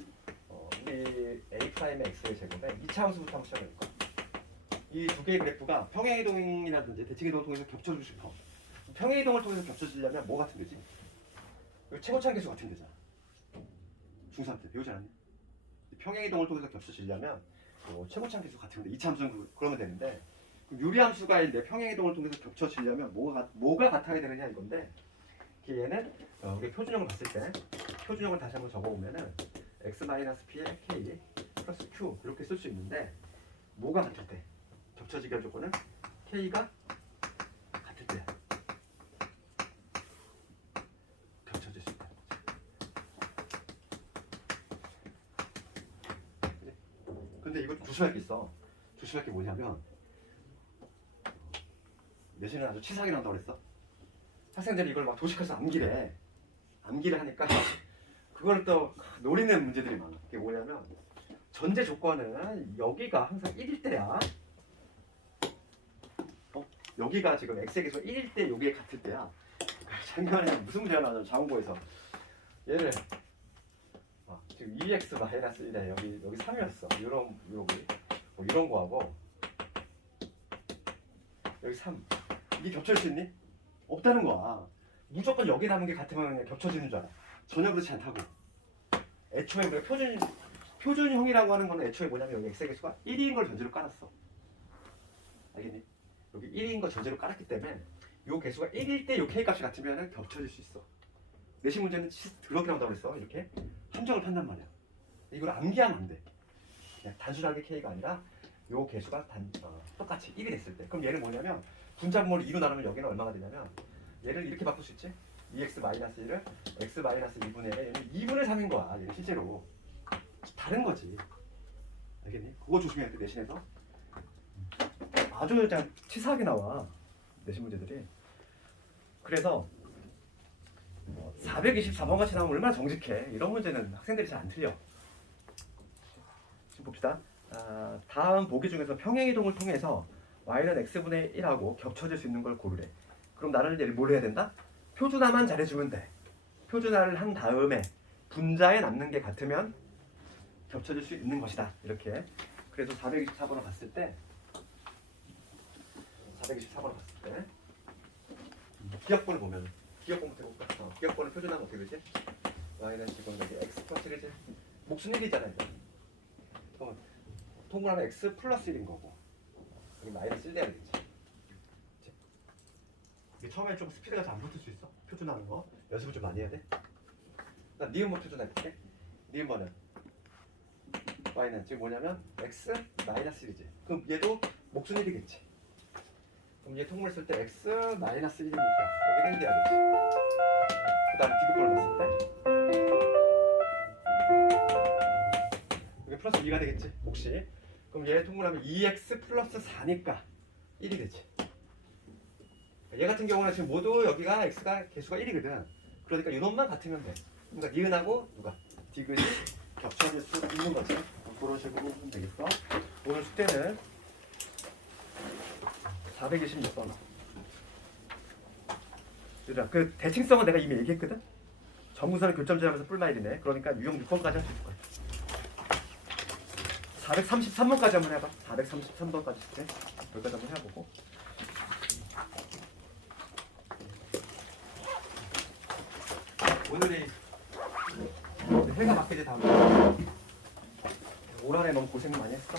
우리 a 프라임의 x의 제곱에 2차함수부터 한번 시작해볼까. 이 두 개의 그래프가 평행이동이라든지 대칭이동을 통해서 겹쳐지고 싶어. 평행이동을 통해서 겹쳐지려면 뭐 같은 거지? 최고차항 계수 같은 거잖아. 중3 때 배우지 않았냐? 평행이동을 통해서 겹쳐지려면 최고차항 계수 같은 건데 2차함수는 그러면 되는데, 유리함수가 있는데 평행이동을 통해서 겹쳐지려면 뭐가 같아야 되느냐 이건데, 얘는 우리 표준형을 봤을 때 표준형을 다시 한번 적어보면은 x-p의 k 플러스 q 이렇게 쓸 수 있는데, 뭐가 같을 때 겹쳐지기 할 조건은 k가 같을 때 겹쳐질 수 있다. 근데 이거 조심할 게 있어. 조심할 게 뭐냐면, 내신은 아주 치사하게 난다고 그랬어. 학생들이 이걸 막 도식해서 암기를 하니까 그걸 또 노리는 문제들이 많아. 그게 뭐냐면, 전제 조건은 여기가 항상 1일 때야. 여기가 지금 x의 계수가 1일 때 여기에 같을 때야. 작년에 무슨 문제가 나왔냐면 자원고에서 얘를 지금 2x-1에 여기 3이었어. 이런 거하고 여기 3 이게 겹쳐질 수 있니? 없다는 거야. 무조건 여기 남은 게 같으면 그냥 겹쳐지는 줄 알아. 전혀 그렇지 않다고. 애초에 우리가 표준형이라고 하는 거는 애초에 뭐냐면 여기 x의 개수가 1인 걸 전제로 깔았어. 알겠니? 여기 1인 걸 전제로 깔았기 때문에 요 개수가 1일 때 요 k 값이 같으면 겹쳐질 수 있어. 내신 문제는 그렇게 나온다고 그랬어. 이렇게 함정을 판단 말이야. 이걸 암기하면 안 돼. 그냥 단순하게 k가 아니라 요 개수가 똑같이 1이 됐을 때. 그럼 얘는 뭐냐면, 분자분모를 2로 나누면 여기는 얼마가 되냐면, 얘를 이렇게 바꿀 수 있지. 2x-1을 x-2분의 1에 얘는 2분의 3인 거야. 얘는 실제로 다른 거지. 알겠니? 그거 조심해야 돼. 내신에서 아주 그냥 치사하게 나와, 내신 문제들이. 그래서 424번 같이 나오면 얼마나 정직해. 이런 문제는 학생들이 잘 안 틀려. 지금 봅시다. 다음 보기 중에서 평행이동을 통해서 y는 x분의 1하고 겹쳐질 수 있는 걸 고르래. 그럼 나는 이제 뭘 해야 된다? 표준화만 잘해주면 돼. 표준화를 한 다음에 분자에 남는 게 같으면 겹쳐질 수 있는 것이다. 이렇게. 그래서 424번을 봤을 때 기억본을 보면, 기억본부터 해볼까? 기억본을 표준화하면 어떻게 되지? y는 지금 여기 x 플러스 1이지? 몫은 1이잖아요. 그러면 통분하면 x 플러스 1인 거고, 여기 마이너스 1 돼야 되겠지. 이게 처음에 좀 스피드가 잘 안 붙을 수 있어. 표준하는 거 연습을 좀 많이 해야 돼. 나 니은번 표준할게. 니은번은 y는 지금 뭐냐면 x 마이너스 1이지. 그럼 얘도 몫은 1이겠지. 그럼 얘 통분을 쓸 때 x 마이너스 1이니까 여기 1 돼야 되지. 그 다음에 디귿번을 봤을 때 여기 플러스 2가 되겠지. 몫이. 그럼 얘 통분하면 2x 플러스 4니까 1이 되지. 얘 같은 경우는 지금 모두 여기가 x가 개수가 1이거든. 그러니까 이놈만 같으면 돼. 그러니까 니은하고 디귿이 겹쳐질 수 있는 거지. 그런 식으로 하면 되겠어. 오늘 숙제는 426번. 그 대칭성은 내가 이미 얘기했거든. 정근선을 교점제하면서 뿔마일이네. 그러니까 유형 6번까지 할 수 있을 거야. 433번까지 한번 해봐. 433번까지 해. 여기까지 한번 해보고. 오늘이 해가 바뀌지 다음에 올 한해 너무 고생 많이 했어.